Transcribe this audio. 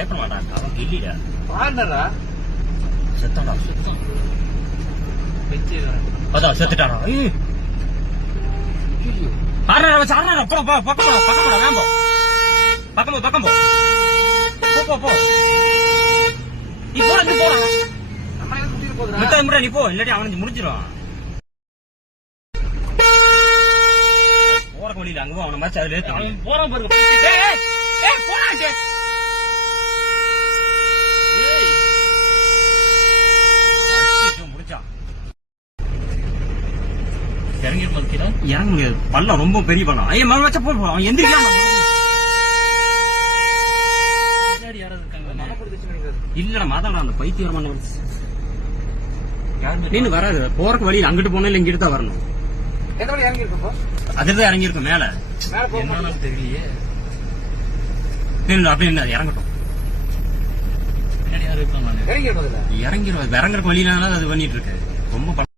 பயப்பட மாட்டான். அவன் கில்லிடா பாருடா செத்தாடா அதான் செத்துட்டாடா. பக்கம் போ நீ போட நீ போ இல்லாட்டி அவனுக்கு முடிஞ்சிடும். போற வழியில அங்க அவனை மாதிரி அதுல போறான் பாருங்க. இறங்க பள்ளம் ரொம்ப பெரிய பள்ளம். ஐயா மழை வச்சா போறோம். அவன் எந்திரிக்கலாம் இல்லடா மாதாடா அந்த பைத்தியம் நின்று வராது. போறக்கு வழியில் அங்கிட்டு போனா இல்ல இங்கிட்டு தான் வரணும். அதுதான் இறங்கி இருக்கும் மேல என்னன்னு தெரியலையே. அப்படி என்ன இறங்கட்டும் இறங்கிடும். இறங்குற வழியினால அது பண்ணிட்டு இருக்கு ரொம்ப